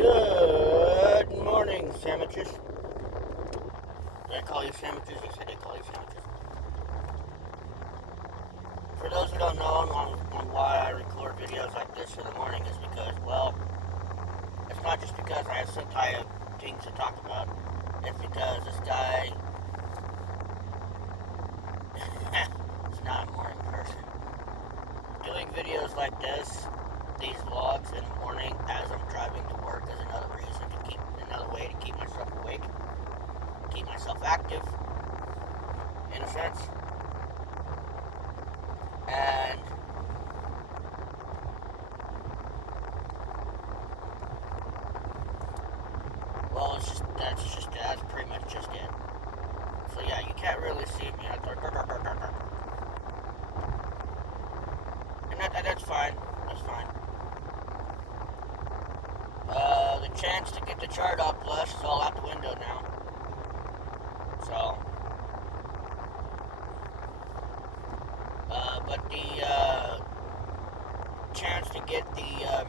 Good morning, Sammiches. Did I call you Sammiches? Yes, I did call you Sammiches. For those who don't know on why I record videos like this in the morning is because, well, it's not just because I have some type of things to talk about. It's because this guy is not a morning person. Doing videos like this, these vlogs in the morning as I'm driving to work is another way to keep myself awake, keep myself active, in a sense. And well, that's pretty much just it. So yeah, you can't really see me. And that's fine. That's fine. The chance to get the chart off plus is all out the window now. So, but the chance to get the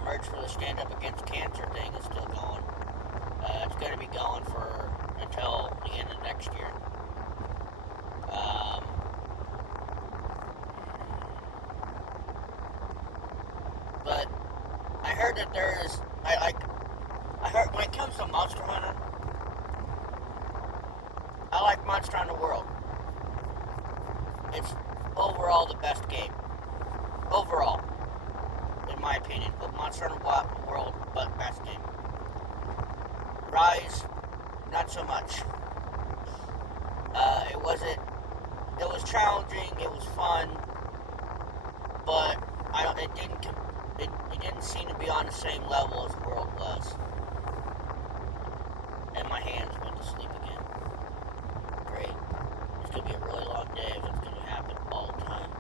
merch for the Stand Up Against Cancer thing is still going. It's going to be going for until the end of next year. But I heard that I heard when it comes to Monster Hunter, I like Monster Hunter World. It's overall the best game. Overall, in my opinion, but Monster Hunter World, but best game. Rise, not so much. It was challenging, it was fun, but it didn't seem to be on the same level as World was. And my hands went to sleep again. Great. It's going to be a really long day if it's going to happen all the time.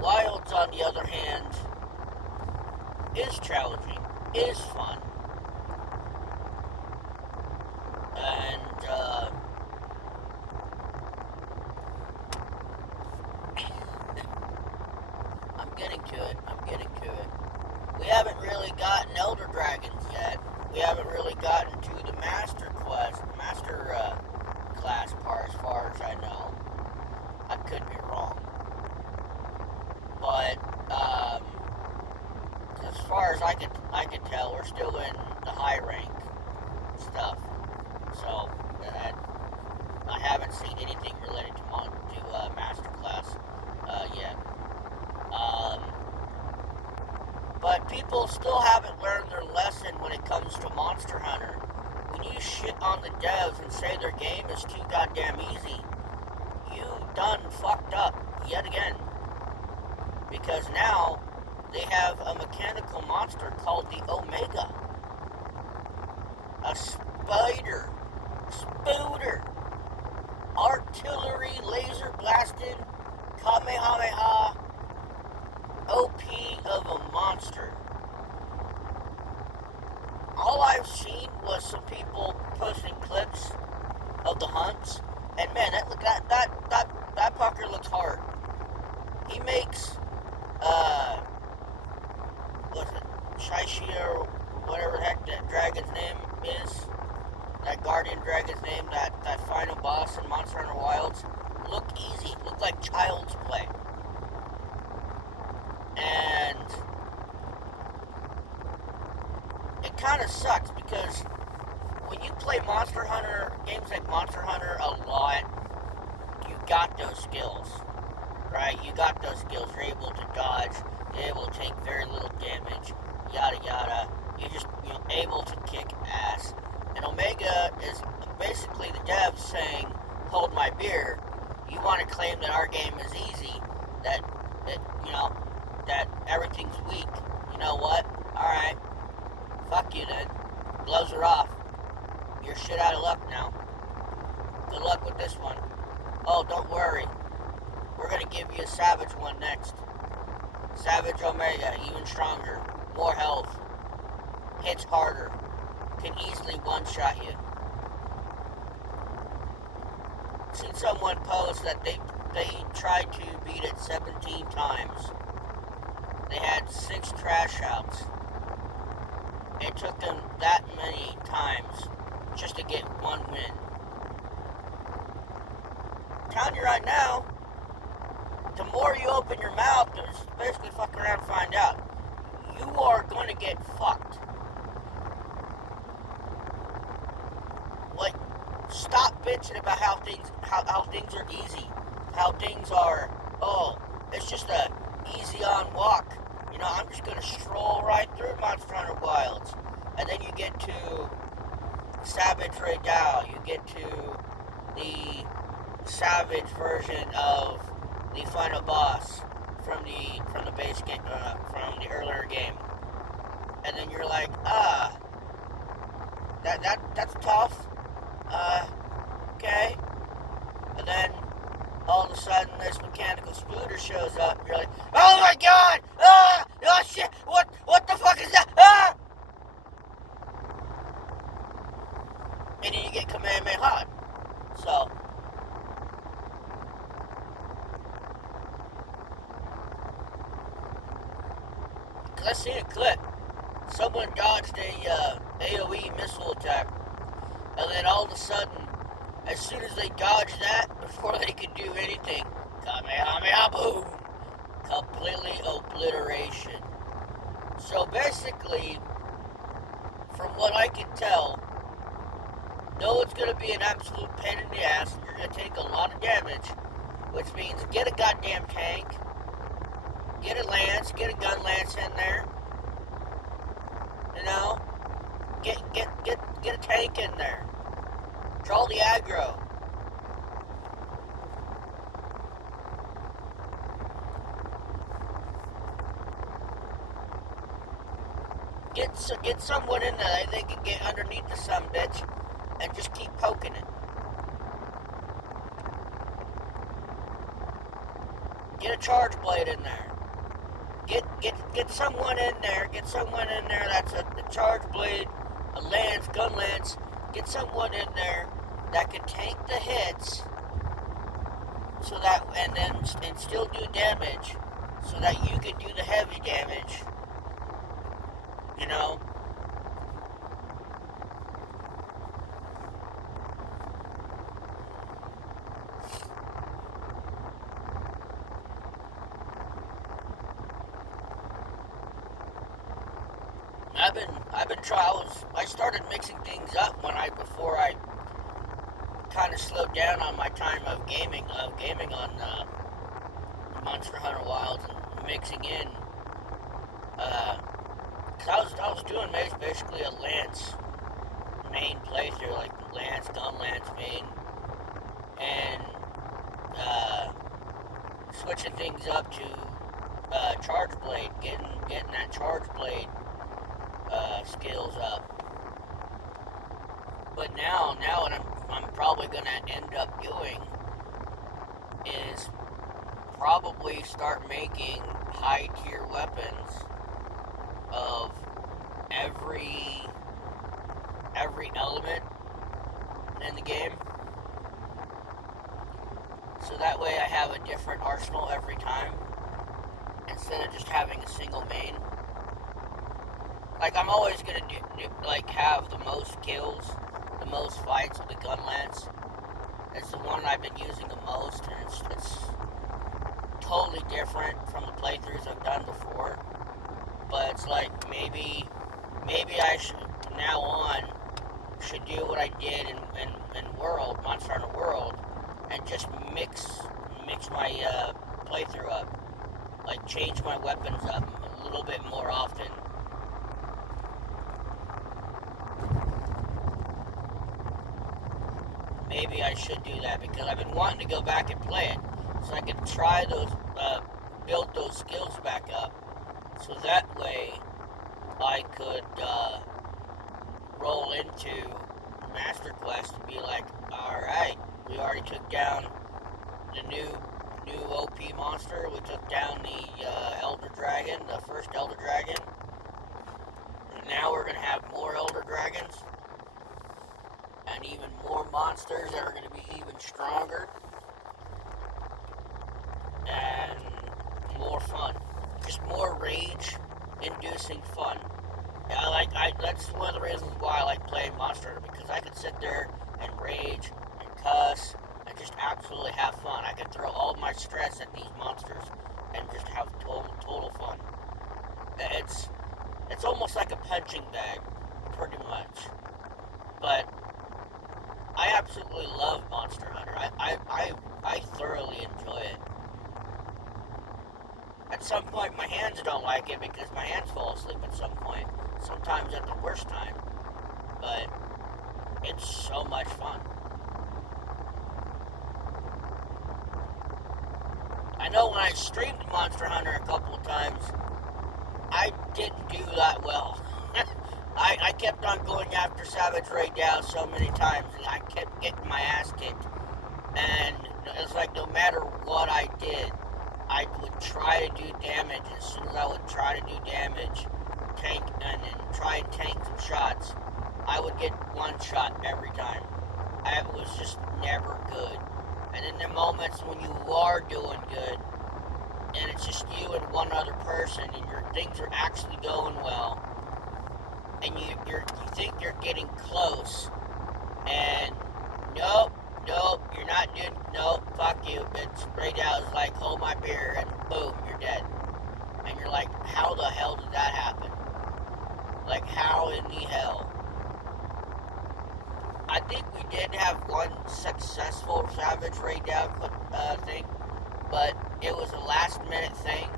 Wilds, on the other hand, is challenging, is fun. And, I'm getting to it. We haven't really gotten Elder Dragons yet. We haven't really gotten to the Master class part as far as I know. I could be wrong. But, as far as I could tell, we're still in the high rank stuff. So, I haven't seen anything related to Master Class yet. But people still haven't learned their lesson when it comes to Monster Hunter. When you shit on the devs and say their game is too goddamn easy, you done fucked up yet again. Because now they have a mechanical monster called the Omega. A spooter, artillery, laser blasted, Kamehameha, OP of a monster. All I've seen was some people posting clips of the hunts, and man, that fucker looks hard. He makes what's it, Shishia or whatever the heck that dragon's name is, that guardian dragon's name, that final boss in Monster Hunter Wilds, look easy, look like child's play. And it kind of sucks because when you play Monster Hunter, games like Monster Hunter a lot, you got those skills, right? You got those skills. You're able to dodge, you're able to take very little damage, yada yada. You're able to kick ass. And Omega is basically the devs saying, hold my beer. You want to claim that our game is easy, that everything's weak. You know what? Alright. Fuck you then. Gloves are off. You're shit out of luck now. Good luck with this one. Oh, don't worry. We're gonna give you a Savage one next. Savage Omega, even stronger. More health. Hits harder. Can easily one-shot you. Seen someone post that they tried to beat it 17 times they had 6 crash outs. It took them that many times just to get one win. I'm telling you right now, the more you open your mouth to basically fuck around and find out, you are going to get fucked. Like, stop bitching about how things are easy, how things are, oh, it's just a easy on walk. You know, I'm just going to stroll right through Monster Hunter Wilds. And then you get to Savage Raidal. You get to the Savage version of the final boss from the base game, from the earlier game. And then you're like, that's tough. Okay. And then all of a sudden this mechanical scooter shows up. You're like, oh my god! Oh shit! What the fuck is that? And then you get Kamehameha. So, cause I seen a clip. Someone dodged a AOE missile attack, and then all of a sudden, as soon as they dodged that, before they could do anything, Kamehameha boom! Completely obliteration. So basically, from what I can tell, though it's going to be an absolute pain in the ass, you're going to take a lot of damage, which means get a goddamn tank, get a lance, get a gun lance in there, you know, get a tank in there, draw the aggro. Get someone in there, they can get underneath the sumbitch and just keep poking it. Get a charge blade in there. Get someone in there. Get someone in there that's a charge blade, a lance, gun lance. Get someone in there that can tank the hits, so that and still do damage, so that you can do the heavy damage. You know. I started mixing things up before I kind of slowed down on my time of gaming on Monster Hunter Wilds and mixing in. Cause I was doing basically a lance main playthrough, like lance, gun lance main, and switching things up to charge blade, getting that charge blade skills up. But now what I'm probably gonna end up doing is probably start making high tier weapons of every element in the game, so that way I have a different arsenal every time instead of just having a single main. Like, I'm always gonna have the most kills, the most fights with the gun lance. It's the one I've been using the most, and it's totally different from the playthroughs I've done before. But it's like, maybe I should, from now on, should do what I did in Monster Hunter World, and just mix my playthrough up. Like, change my weapons up a little bit more often. Maybe I should do that, because I've been wanting to go back and play it, so I can try those, build those skills back up, so that way I could roll into Master Quest and be like, alright, we already took down the new OP monster, we took down the Elder Dragon, the first Elder Dragon, and now we're going to have more Elder Dragons, and even more monsters that are going to be even stronger, and more fun. just more rage-inducing fun. That's one of the reasons why I like playing Monster Hunter, because I could sit there and rage and cuss and just absolutely have fun. I could throw all my stress at these monsters and just have total fun. It's almost like a punching bag, pretty much. But I absolutely love Monster Hunter. I thoroughly enjoy it. At some point, my hands don't like it because my hands fall asleep at some point. Sometimes at the worst time. But it's so much fun. I know when I streamed Monster Hunter a couple of times, I didn't do that well. I kept on going after Savage Ray down so many times, and I kept getting my ass kicked. And it's like no matter what I did, I would try to do damage. As soon as I would try to do damage, and try and tank some shots, I would get one shot every time. I was just never good. And in the moments when you are doing good, and it's just you and one other person, and your things are actually going well, and you think you're getting close, and nope, you're not doing, nope, fuck you, it's right now, it's like, hold my beer, and boom, you're dead. And you're like, how the hell did that happen? Like, how in the hell? I think we did have one successful Savage Ray down thing, but it was a last minute thing.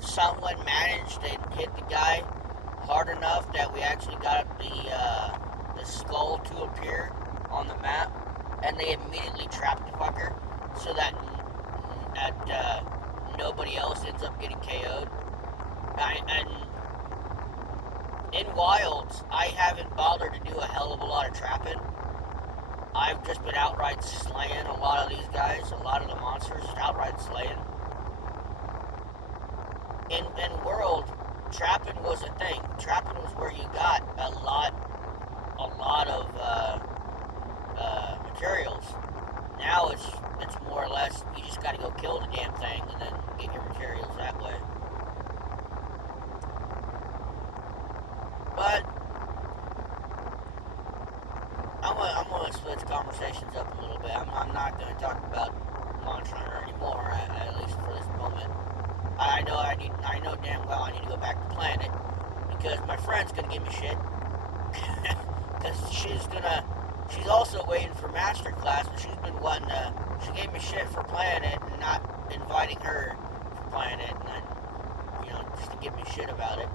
Someone managed to hit the guy hard enough that we actually got the skull to appear on the map, and they immediately trapped the fucker so that nobody else ends up getting KO'd. And in Wilds, I haven't bothered to do a hell of a lot of trapping. I've just been outright slaying a lot of these guys, a lot of the monsters, just outright slaying. In World, trapping was a thing. Trapping was where you got a lot of materials. Now it's more or less, you just gotta go kill the damn thing and then get your materials that way. But I'm gonna switch conversations up a little bit. I'm not gonna talk about Monster Hunter anymore, at least for this moment. I know damn well I need to go back to playing it, because my friend's gonna give me shit. Because she's also waiting for master class, but she's been wanting to, she gave me shit for playing it and not inviting her for playing it, and then, just to give me shit about it.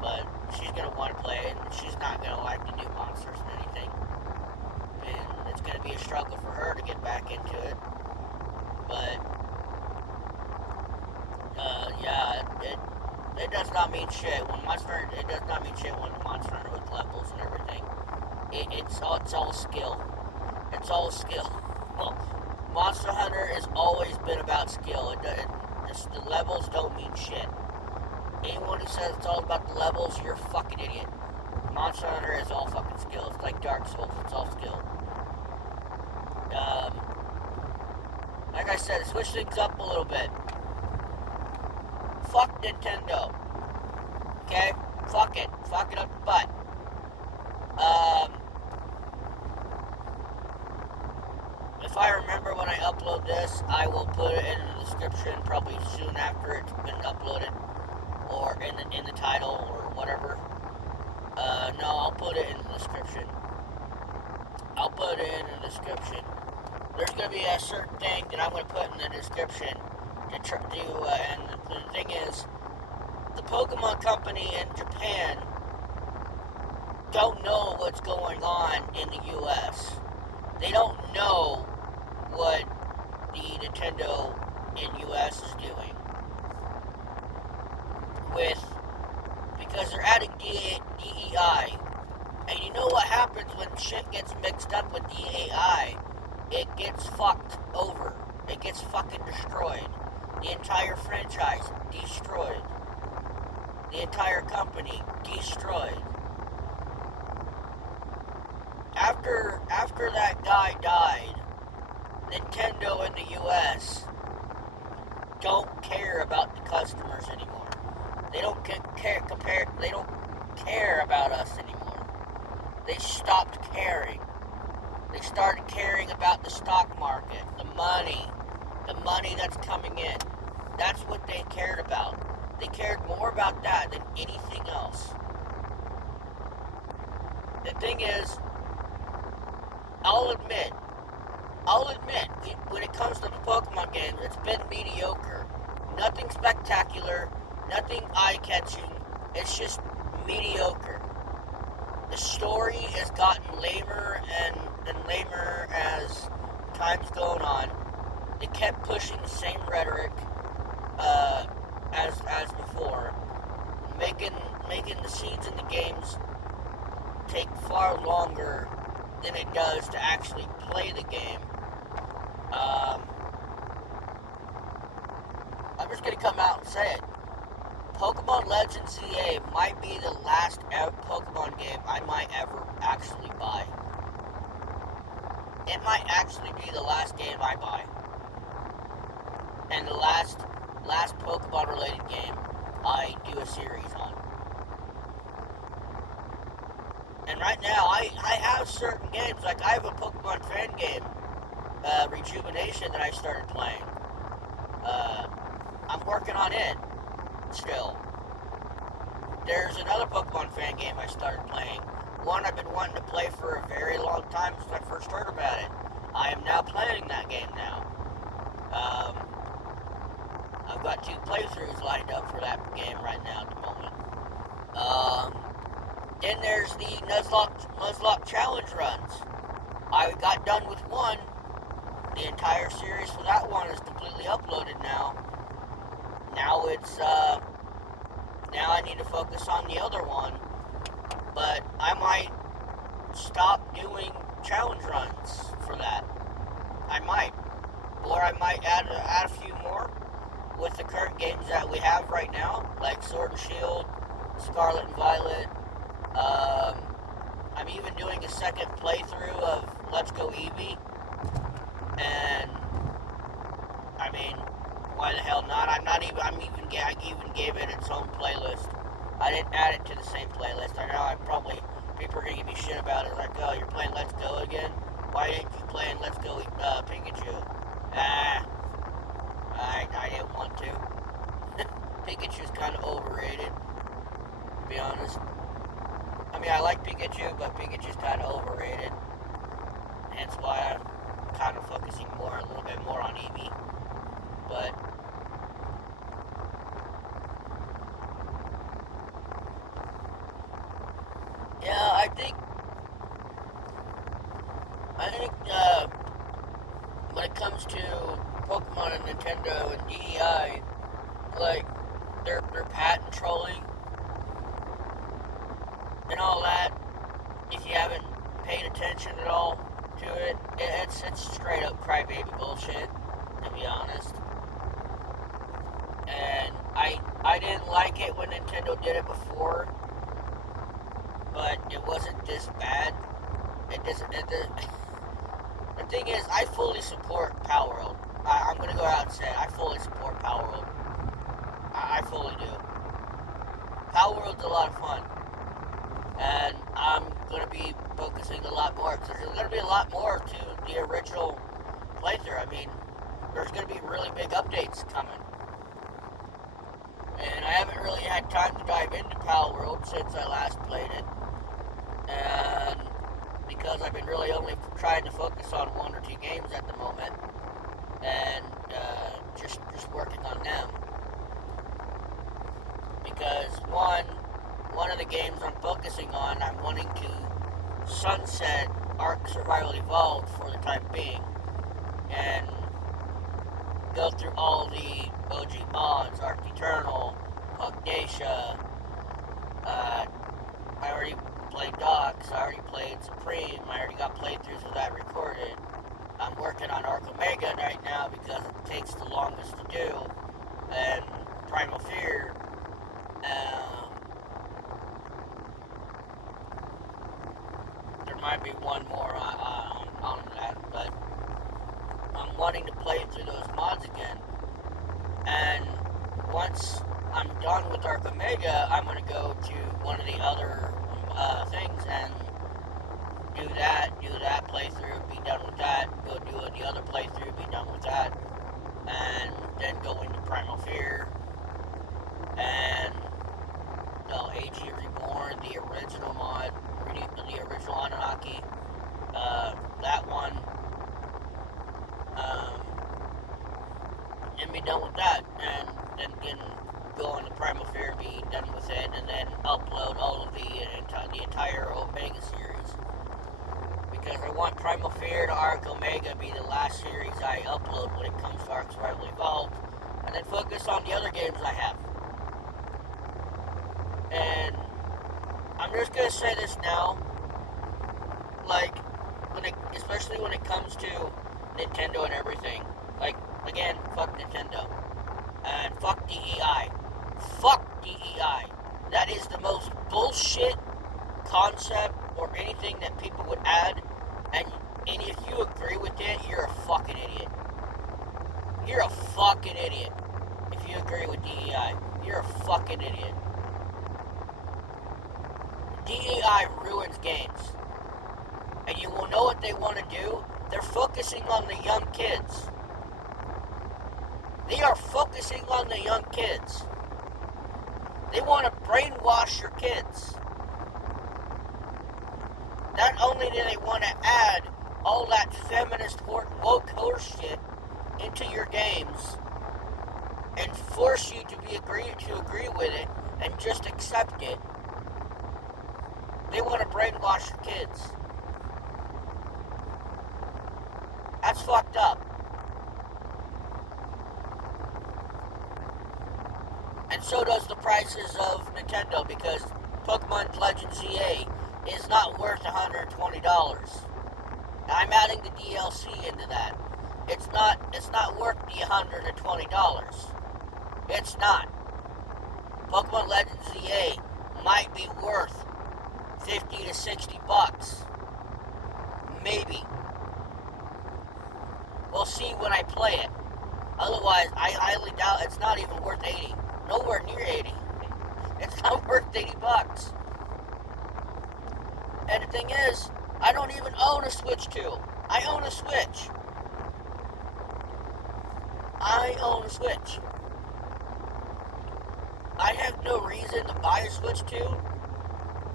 But she's gonna want to play it, and she's not gonna like the new monsters and anything. And it's gonna be a struggle for her to get back into it. But it does not mean shit when it does not mean shit when Monster Hunter with levels and everything. It's all skill. It's all skill. Well, Monster Hunter has always been about skill. The levels don't mean shit. Anyone who says it's all about the levels, you're a fucking idiot. Monster Hunter is all fucking skill. It's like Dark Souls. It's all skill. Like I said, switch things up a little bit. Fuck Nintendo. Okay? Fuck it. Fuck it up the butt. If I remember when I upload this, I will put it in the description probably soon after it's been uploaded, or in the title or whatever. No, I'll put it in the description. I'll put it in the description. There's going to be a certain thing that I'm going to put in the description and the thing is, the Pokémon Company in Japan don't know what's going on in the U.S. They don't know what the Nintendo in U.S. is doing because they're adding DEI. And you know what happens when shit gets mixed up with DEI? It gets fucked over. It gets fucking destroyed. The entire franchise, destroyed. The entire company, destroyed. After that guy died, Nintendo in the US don't care about the customers anymore. They don't they don't care about us anymore. They stopped caring. They started caring about the stock market, the money that's coming in. That's what they cared about. They cared more about that than anything else. The thing is, I'll admit, when it comes to the Pokemon games, it's been mediocre. Nothing spectacular, nothing eye-catching. It's just mediocre. The story has gotten lamer and lamer as time's going on. They kept pushing the same rhetoric as before, making the scenes in the games take far longer than it does to actually play the game. I'm just gonna come out and say it. Pokemon Legends ZA might be the last Pokemon game I might ever actually buy. It might actually be the last game I buy. And the last Pokemon related game I do a series on. And right now I have certain games, like I have a Pokemon fan game, Rejuvenation, that I started playing. I'm working on it still. There's another Pokemon fan game I started playing. One I've been wanting to play for a very long time since I first heard about it. I am now playing that game now. I've got 2 playthroughs lined up for that game right now at the moment. Then there's the Nuzlocke challenge runs. I got done with one. The entire series for that one is completely uploaded now. Now it's, now I need to focus on the other one. But I might stop doing challenge runs for that. I might. Or I might add a few more with the current games that we have right now, like Sword and Shield, Scarlet and Violet. I'm even doing a second playthrough of Let's Go Eevee. And I mean, why the hell not? I even gave it its own playlist. I didn't add it to the same playlist. I know people are gonna give me shit about it. Like, oh, you're playing Let's Go again? Why didn't you play in Let's Go Pikachu? I didn't want to. Pikachu's kind of overrated, to be honest. I mean, I like Pikachu, but Pikachu's kind of overrated. Hence why I'm kind of focusing a little bit more on Eevee. But yeah, I think when it comes to Pokemon and Nintendo and DEI, like they're patent trolling and all that. If you haven't paid attention at all to it, it's straight up crybaby bullshit, to be honest. And I didn't like it when Nintendo did it before, but it wasn't this bad. The thing is, I fully support Power World. I'm gonna go out and say it. I fully support Power World. I fully do. Power World's a lot of fun, and I'm gonna be focusing a lot more, because there's gonna be a lot more to the original playthrough. I mean, there's gonna be really big updates coming, and I haven't really had time to dive into Power World since I last played it, and because I've been really only trying to focus on 1 or 2 games at the moment, and just working on them. Because one of the games I'm focusing on, I'm wanting to sunset Ark Survival Evolved for the time being, and go through all the OG mods, Ark Eternal, Pugnacia. I already played Docs, I already played Supreme, I already got playthroughs of that recorded. I'm working on Arc Omega right now because it takes the longest to do, and Primal Fear. There might be one more on that, but I'm wanting to play through those mods again. And once I'm I'm done with Arc Omega, I'm going to go to one of the other things and do that playthrough, be done with that, go do the other playthrough, be done with that, and then go into Primal Fear, and AG Reborn, the original mod, the original Anunnaki, that one, and be done with that, and then go on to Primal Fear, be done with it, and then upload all of the entire Omega series. Because I want Primal Fear to Arc Omega be the last series I upload when it comes to Arc Survival Evolved, and then focus on the other games I have. And I'm just gonna say this now, like, especially when it comes to Nintendo and everything. Like, again, fuck Nintendo. And fuck DEI. Fuck DEI. That is the most bullshit concept or anything that people would add. And if you agree with it, you're a fucking idiot. You're a fucking idiot. If you agree with DEI, you're a fucking idiot. DEI ruins games. And you will know what they want to do. They're focusing on the young kids. They are focusing on the young kids. They want to brainwash your kids. Not only do they want to add all that feminist woke horse shit into your games and force you to agree with it and just accept it, they want to brainwash your kids. That's fucked up. And so does the prices of Nintendo, because Pokemon Legends ZA is not worth $120. I'm adding the DLC into that. It's not worth the $120. It's not. Pokemon Legends ZA might be worth $50 to $60. Maybe. We'll see when I play it. Otherwise, I highly doubt it's not even worth $80. Nowhere near $80. It's not worth $80. And the thing is, I don't even own a Switch 2. I own a Switch. I own a Switch. I have no reason to buy a Switch 2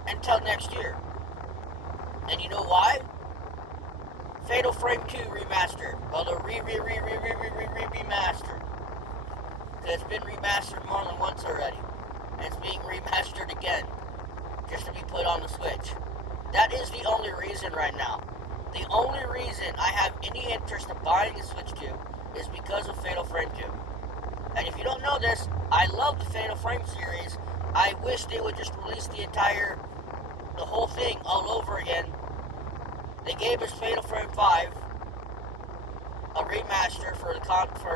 until next year. And you know why? Fatal Frame 2 remastered. Well, the remastered. It's been remastered more than once already. And it's being remastered again. Just to be put on the Switch. That is the only reason right now. The only reason I have any interest in buying a Switch 2 is because of Fatal Frame 2. And if you don't know this, I love the Fatal Frame series. I wish they would just release the whole thing all over again. They gave us Fatal Frame 5, a remaster for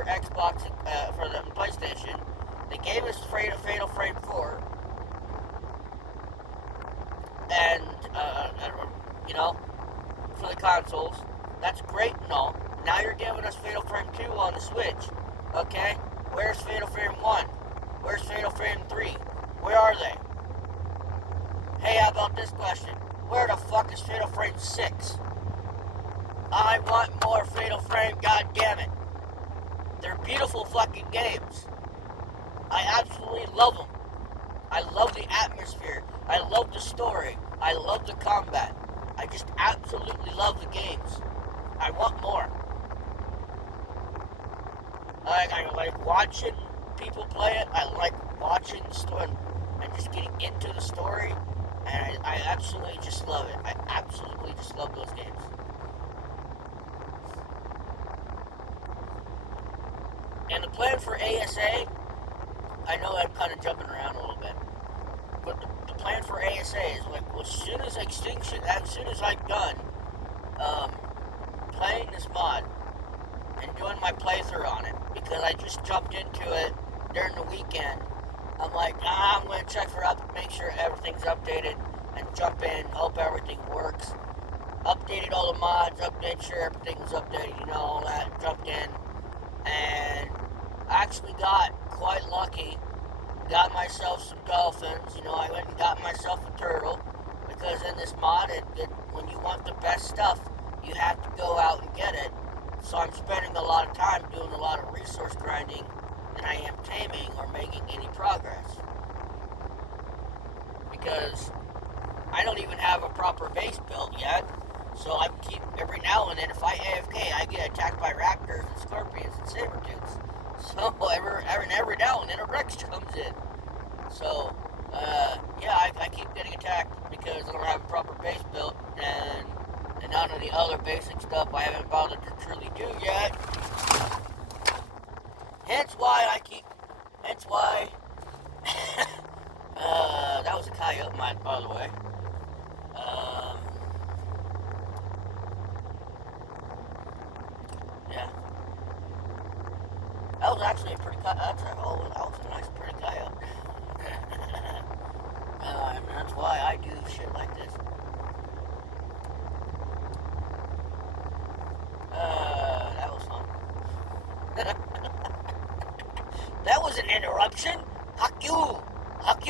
Xbox, for the PlayStation. They gave us Fatal Frame 4, and for the consoles. That's great and all. Now you're giving us Fatal Frame 2 on the Switch. Okay? Where's Fatal Frame 1? Where's Fatal Frame 3? Where are they? Hey, how about this question? Where the fuck is Fatal Frame 6? I want more Fatal Frame, goddammit. They're beautiful fucking games. I absolutely love them. I love the atmosphere. I love the story. I love the combat. I just absolutely love the games. I want more. I like watching people play it. I like watching the story and just getting into the story. And I absolutely just love it. I absolutely just love those games. And the plan for ASA, I know I'm kind of jumping around a little bit, but the plan for ASA is like, as soon as I'm done playing this mod and doing my playthrough on it, because I just jumped into it during the weekend. I'm like, I'm going to check make sure everything's updated, and jump in, hope everything works. Updated all the mods, made sure everything was updated, all that, jumped in, and actually got quite lucky got myself some dolphins. You know, I went and got myself a turtle because in this mod, when you want the best stuff, you have to go out and get it. So I'm spending a lot of time doing a lot of resource grinding than I am taming or making any progress. Because I don't even have a proper base built yet. So I keep, every now and then, if I AFK, I get attacked by raptors and scorpions and saber-tooths. So every now and then a Rex comes in. So, yeah, I keep getting attacked because I don't have a proper base built, and none of the other basic stuff I haven't bothered to truly do yet. Hence why, that was a coyote mine, by the way. Yeah. That was actually a pretty coyote. That was a nice, pretty coyote. And that's why I do shit like this. That was fun. That was an interruption. Fuck you,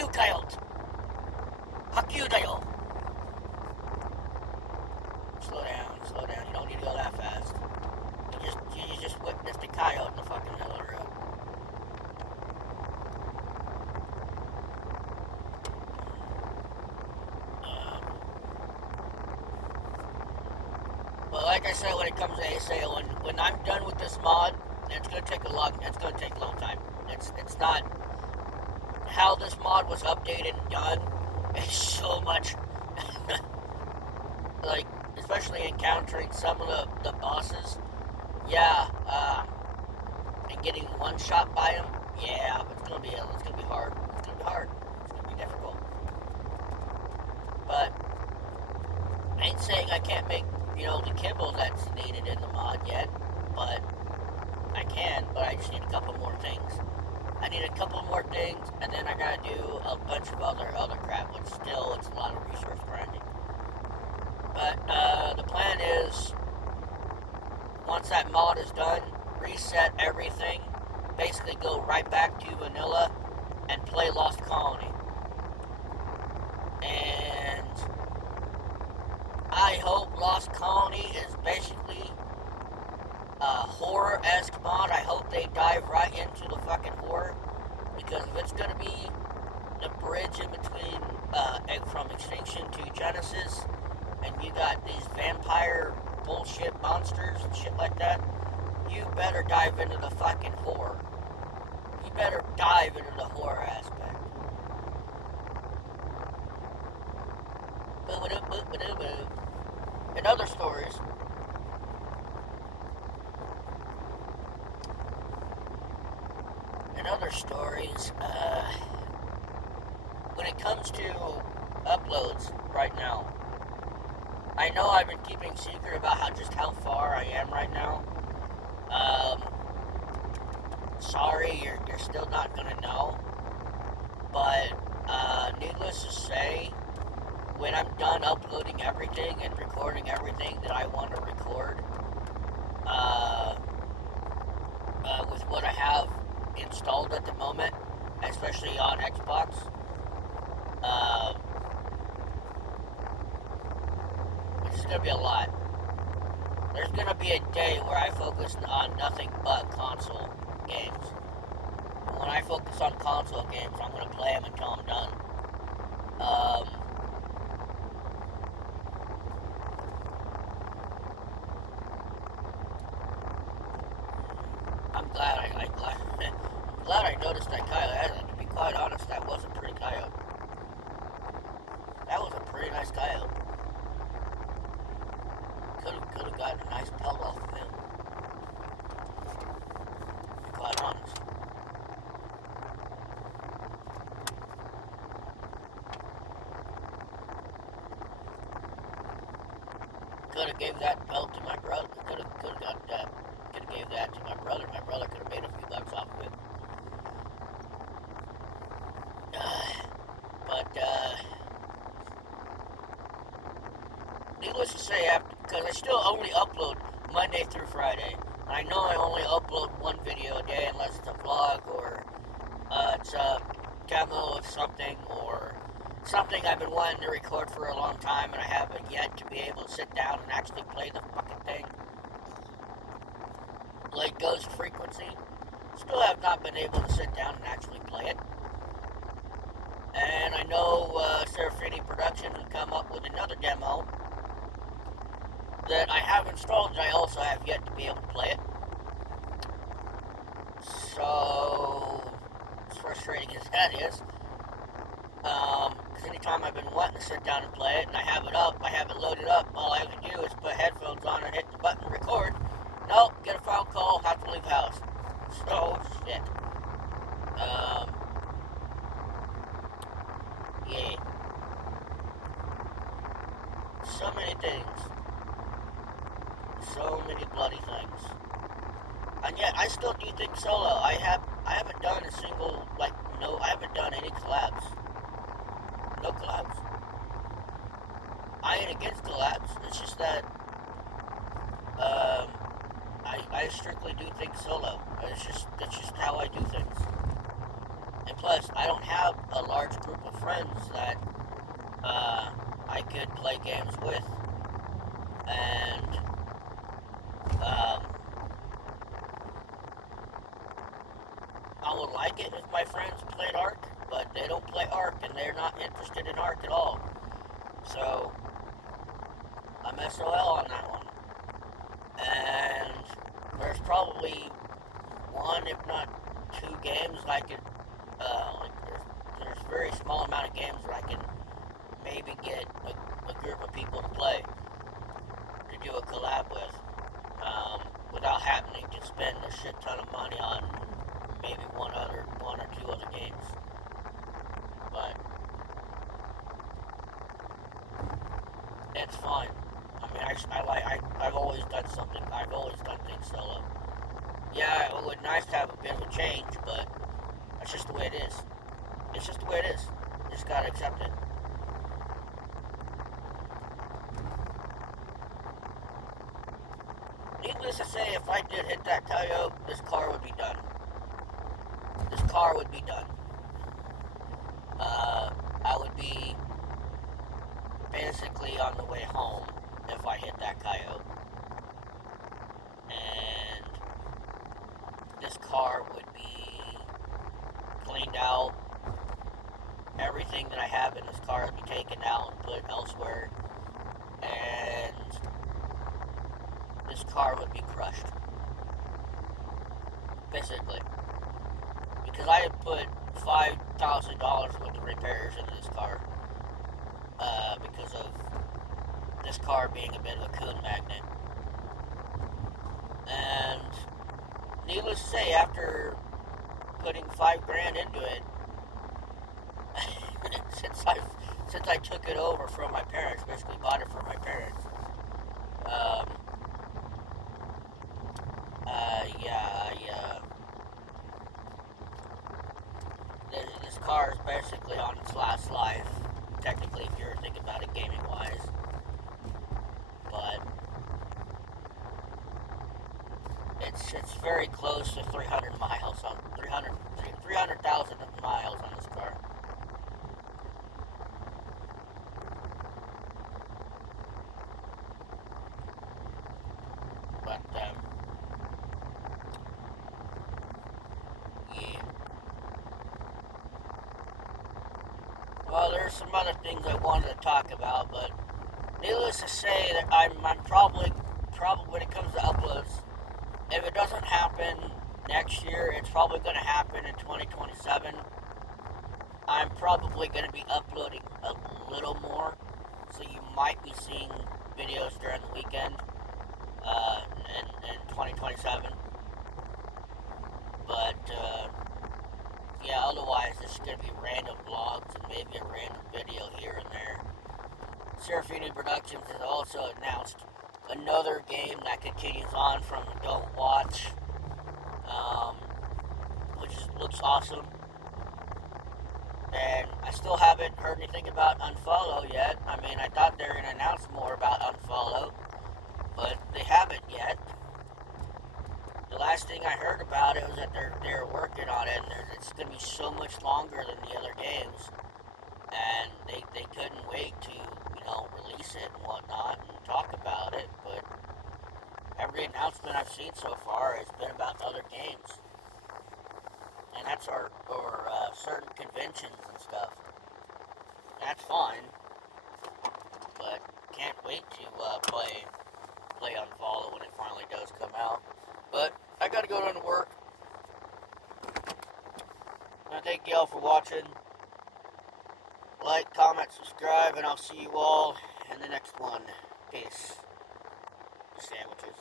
coyote. Fuck you, Dale. Slow down. You don't need to go that fast. You just witnessed a coyote in the fucking middle of the road. But like I said, when it comes to ASA, when I'm done with this mod, it's gonna take a long time. It's not how this mod was updated and done. It's so much like, especially encountering some of the bosses. Yeah, and getting one shot by them. Yeah, but it's gonna be hard. It's gonna be difficult. But I ain't saying I can't make, the kibble that's needed in the mod yet, but I can, but I just need a couple more things. And then I gotta do a bunch of other crap, which still, it's a lot of resource grinding. But, the plan is, once that mod is done, reset everything, basically go right back to vanilla, and play Lost Colony. And I hope Lost Colony is basically a horror-esque mod. I hope they dive right into the fucking horror, because if it's gonna be the bridge in between from Extinction to Genesis, and you got these vampire bullshit monsters and shit like that, you better dive into the fucking horror. You better dive into the horror aspect. In other stories, when it comes to uploads right now, I know I've been keeping secret about how far I am right now. Sorry, you're still not gonna know. But needless to say, when I'm done uploading everything and recording everything that I want to record, with what I have installed at the moment, especially on Xbox, which is going to be a lot. There's going to be a day where I focus on nothing but console games. And when I focus on console games, I'm going to play them until I'm done. I'm glad I noticed that coyote. To be quite honest, that was a pretty coyote. That was a pretty nice coyote. Could have gotten a nice pelt off of him. To be quite honest. Could have gave that pelt to my brother. Could have got that. Could have gave that to my brother. My brother could have made a few bucks off of it. But needless to say, because I still only upload Monday through Friday. And I know I only upload one video a day unless it's a vlog or it's a demo of something, or something I've been wanting to record for a long time and I haven't yet to be able to sit down and actually play the fucking thing. Like Ghost Frequency. Still have not been able to sit down and actually play it. And I know Serafini Production will come up with another demo that I have installed that I also have yet to be able to play it. So, as frustrating as that is, because anytime I've been wanting to sit down and play it, and I have it up, I have it loaded up, all I have to do is put headphones on and hit the button record. Nope, get a phone call, have to leave the house. So, shit. Yeah. So many things. So many bloody things. And yet, I still do think solo. I haven't done a single, I haven't done any collabs. No collabs. I ain't against collabs. It's just that, I strictly do things solo. That's just how I do things. And plus, I don't have a large group of friends that, I could play games with. And, I would like it if my friends played Ark, but they don't play Ark, and they're not interested in Ark at all. So, I'm SOL on that one. And there's probably one, if not two games I could, there's a very small amount of games where I can maybe get a group of people to play, to do a collab with, without having to spend a shit ton of money on maybe one or two other games. But it's fine. I mean, I've always done something. I've always done things solo. Yeah, it would be nice to have a bit of a change, but that's just the way it is. It's just the way it is. You just gotta accept it. Needless to say, if I did hit that coyote, this car would be done. This car would be done. I would be basically on the way home if I hit that coyote. And this car would be cleaned out. Everything that I have in this car would be taken out and put elsewhere. And this car would be crushed. Basically. Because I had put $5,000 worth of repairs into this car. Because of this car being a bit of a coon magnet. And needless to say, after putting $5,000 into it, since I took it over from my parents, basically bought it from my parents, this car is basically on its last life, technically, if you're thinking about it gaming-wise. But it's very close to 300,000 miles on this car. But yeah. Well, there's some other things I wanted to talk about, but needless to say that I'm probably when it comes to uploads, if it doesn't happen next year, it's probably going to happen in 2027. I'm probably going to be uploading a little more, so you might be seeing videos during the weekend in 2027. But yeah, otherwise it's going to be random vlogs and maybe a random video here and there. Serafini Productions has also announced another game that continues on from the Don't Watch, which looks awesome. And I still haven't heard anything about Unfollow yet. I mean, I thought they were going to announce more about Unfollow, but they haven't yet. the last thing I heard about it was that they're working on it, and it's going to be so much longer than the other games, and they couldn't wait to release it and whatnot and talk about it. But every announcement I've seen so far has been about other games, and that's our or certain conventions and stuff. That's fine, but can't wait to play Unfollow when it finally does come out. But I gotta go down to work. I thank y'all for watching. Like, comment, subscribe, and I'll see you all in the next one. Peace. Sandwiches.